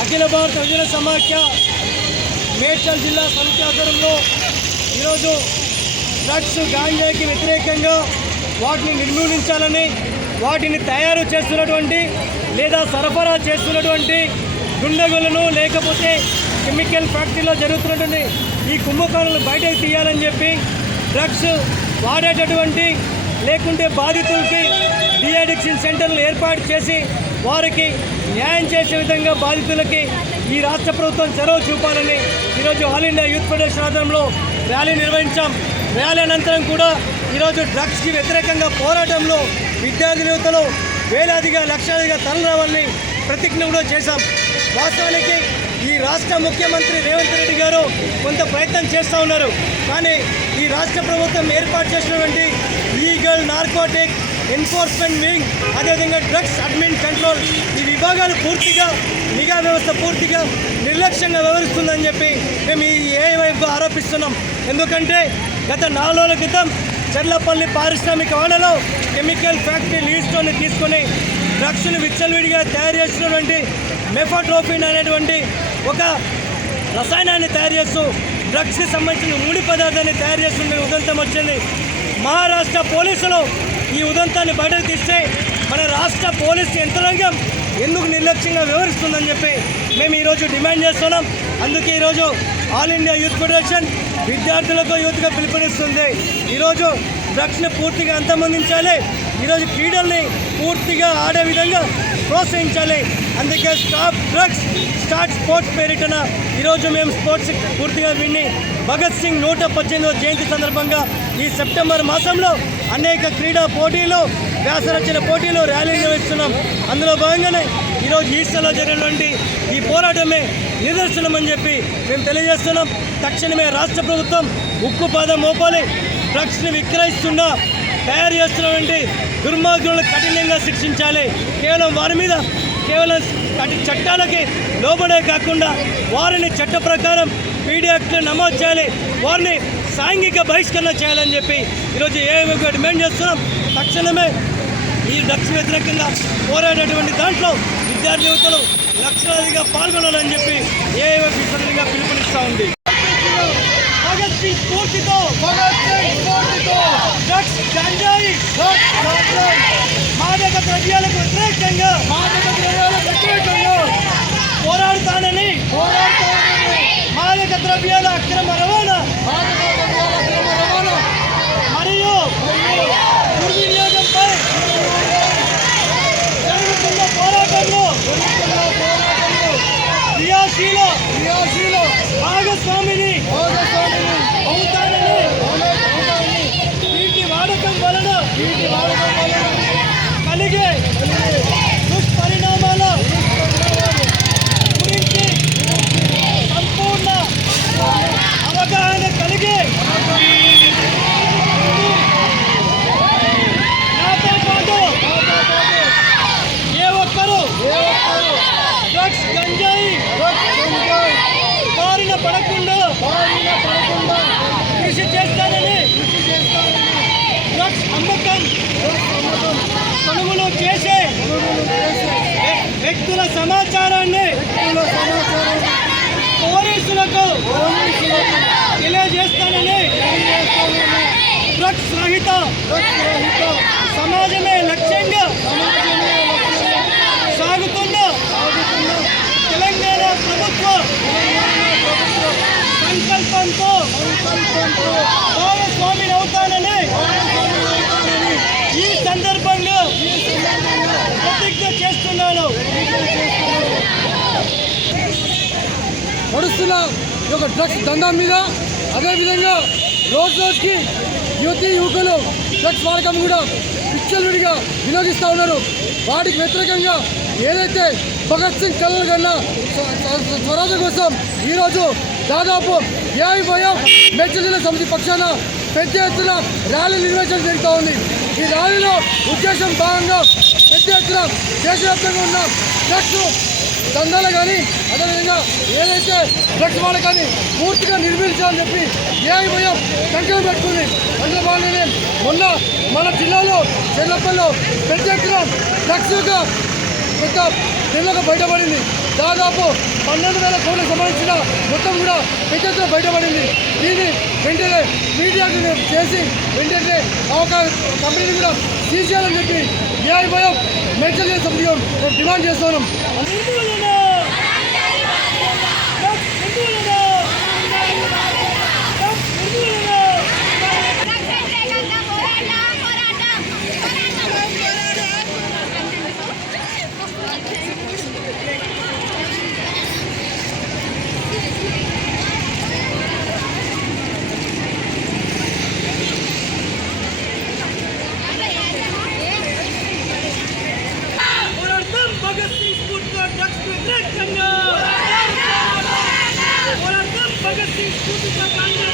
అఖిల భారత యువజన సమాఖ్య మేడ్చల్ జిల్లా సమితి ఆధ్వర్యంలో ఈరోజు డ్రగ్స్ గాంజాకి వ్యతిరేకంగా వాటిని నిర్మూలించాలని, వాటిని తయారు చేస్తున్నటువంటి లేదా సరఫరా చేస్తున్నటువంటి గుండెగోలను లేకపోతే కెమికల్ ఫ్యాక్టరీలో జరుగుతున్నటువంటి ఈ కుంభకోణాలను బయటకు తీయాలని చెప్పి డ్రగ్స్ వాడేటటువంటి లేకుంటే బాధితులకి డిఅడిక్షన్ సెంటర్లు ఏర్పాటు చేసి వారికి న్యాయం చేసే విధంగా బాధితులకి ఈ రాష్ట్ర ప్రభుత్వం చొరవ చూపాలని ఈరోజు ఆల్ ఇండియా యూత్ ఫెడరేషన్ ఆధ్వర్యంలో ర్యాలీ నిర్వహించాం. ర్యాలీ అనంతరం కూడా ఈరోజు డ్రగ్స్కి వ్యతిరేకంగా పోరాటంలో విద్యార్థి యువతలో వేలాదిగా లక్షలాదిగా తరలిరావాలని ప్రతిజ్ఞ కూడా చేశాం. వాస్తవానికి ఈ రాష్ట్ర ముఖ్యమంత్రి రేవంత్ రెడ్డి గారు కొంత ప్రయత్నం చేస్తూ ఉన్నారు. కానీ ఈ రాష్ట్ర ప్రభుత్వం ఏర్పాటు చేసినటువంటి లీగల్ నార్కోటిక్ ఎన్ఫోర్స్మెంట్ వింగ్, అదేవిధంగా డ్రగ్స్ అడ్మిన్ కంట్రోల్, ఈ విభాగాలు పూర్తిగా నిఘా వ్యవస్థ పూర్తిగా నిర్లక్ష్యంగా వ్యవహరిస్తుందని చెప్పి మేము ఈ ఏవైపు ఆరోపిస్తున్నాం. ఎందుకంటే గత 4 రోజుల క్రితం చర్లపల్లి పారిశ్రామిక వాడలో కెమికల్ ఫ్యాక్టరీ లీజ్తోని తీసుకొని డ్రగ్స్ను విచ్చలవిడిగా తయారు చేసినటువంటి మెఫాట్రోపిన్ అనేటువంటి ఒక రసాయనాన్ని తయారు చేస్తూ డ్రగ్స్కి సంబంధించిన ముడి పదార్థాన్ని తయారు చేస్తున్న ఉదంతం వచ్చింది. మహారాష్ట్ర పోలీసులు ఈ ఉదంతాన్ని బయటకు తీస్తే మన రాష్ట్ర పోలీసు యంత్రాంగం ఎందుకు నిర్లక్ష్యంగా వ్యవహరిస్తుందని చెప్పి మేము ఈరోజు డిమాండ్ చేస్తున్నాం. అందుకే ఈరోజు ఆల్ ఇండియా యూత్ ఫెడరేషన్ విద్యార్థులకు యూత్గా పిలుపునిస్తుంది. ఈరోజు డ్రగ్స్ని పూర్తిగా అంతమొందించాలి, ఈరోజు క్రీడల్ని పూర్తిగా ఆడే విధంగా ప్రోత్సహించాలి. అందుకే స్టాప్ డ్రగ్స్ స్టార్ట్ స్పోర్ట్స్ పేరిటన ఈరోజు మేము స్పోర్ట్స్ పూర్తిగా విని భగత్ సింగ్ 118వ జయంతి సందర్భంగా ఈ సెప్టెంబర్ మాసంలో అనేక క్రీడా పోటీలు, వ్యాసరచన పోటీలు, ర్యాలీ నిర్వహిస్తున్నాం. అందులో భాగంగానే ఈరోజు ఈస్టర్లో జరిగినటువంటి ఈ పోరాటమే నిదర్శనం అని చెప్పి మేము తెలియజేస్తున్నాం. తక్షణమే రాష్ట్ర ప్రభుత్వం ఉక్కు పాదం మోపాలి. డ్రగ్స్ని విక్రయిస్తున్నా తయారు చేస్తున్నటువంటి దుర్మార్గులను కఠినంగా శిక్షించాలి. కేవలం వారి మీద కేవలం చట్టాలకి లోబడే కాకుండా వారిని చట్ట ప్రకారం పీడీ యాక్ట్లో నమోదు చేయాలి, వారిని సాంఘిక బహిష్కరణ చేయాలని చెప్పి ఈరోజు ఏఐవైగా డిమాండ్ చేస్తున్నాం. తక్షణమే ఈ డ్రగ్స్ వ్యతిరేకంగా పోరాడేటువంటి దాంట్లో విద్యార్థి యువతలు లక్షలాదిగా పాల్గొనాలని చెప్పి ఏఐవైగా సందర్భంగా పిలుపునిస్తూ ఉంది. భగత్ సింగ్ స్ఫూర్తితో డ్రగ్స్ గంజాయి మాదక ద్రవ్యాలకు వ్యతిరేకంగా పోరాడుతానని మాదక ద్రవ్యాల అక్రమ రవాణా మరియు దుర్వినియోగంపై జరుగుతున్న పోరాటంలో క్రియాశీల భాగస్వామిని అవుతానని, వీటి వాడకం వలన కలిగే దుష్పరిణామాల గురించి సంపూర్ణ అవగాహన కలిగి నాతో పాటు ఏ ఒక్కరూ డ్రగ్స్ గంజాయి బారిన పడకుండా కృషి చేస్తానని, డ్రగ్స్ అమ్మకం కొనుగోలు చేసే వ్యక్తుల సమాచారాన్ని పోలీసులకు తెలియజేస్తానని, డ్రగ్స్ రహిత సమాజమే లక్ష్యంగా సాగుతున్న తెలంగాణ ప్రభుత్వ సంకల్పంతో భాగస్వామిని అవుతానని ఈ సందర్భంగా ప్రతిజ్ఞ చేస్తున్నాను. నడుస్తున్న ఈ యొక్క డ్రగ్స్ దందా మీద అదేవిధంగా రోజుకి యువకులు డ్రగ్స్ వాడకం కూడా విచ్చలవిడిగా వినియోగిస్తూ ఉన్నారు. వాటికి వ్యతిరేకంగా ఏదైతే భగత్ సింగ్ కలలు కన్నా స్వరాజ్య కోసం ఈరోజు దాదాపు ఏఐవైఎఫ్ మేడ్చల్ జిల్లా సమితి పక్షాన పెద్ద ఎత్తున ర్యాలీ నిర్వహించడం జరుగుతూ ఉంది. ఈ ర్యాలీలో ఉద్దేశం భాగంగా పెద్ద ఎత్తున దేశవ్యాప్తంగా ఉన్న డ్రగ్స్ దందాలు కానీ అదేవిధంగా ఏదైతే డ్రగ్స్ వాడకాన్ని పూర్తిగా నిర్మించాలని చెప్పి ఏఐవైఎం సంఖ్యలు పెట్టుకుంది. అందులో భాగంగానే మొన్న మన జిల్లాలో చెర్లపల్లిలో పెద్ద ఎత్తున డ్రగ్స్ యొక్క పెద్ద తెల్లగా బయటపడింది. దాదాపు 12,000 కోట్లకు సంబంధించిన మొత్తం కూడా పెద్ద ఎత్తున బయటపడింది. దీన్ని వెంటనే మీడియాకు చేసి వెంటనే ఆ ఒక కంపెనీని కూడా సీజ్ చేయాలని చెప్పి ఏఐవైఎం మేడ్చల్ సమితిగా డిమాండ్ చేస్తున్నాం. భగత్ సింగ్ స్ఫూర్తితో డ్రగ్స్ వ్యతిరేకంగా భగత్ సింగ్ స్ఫూర్తితో కాంగ్రెస్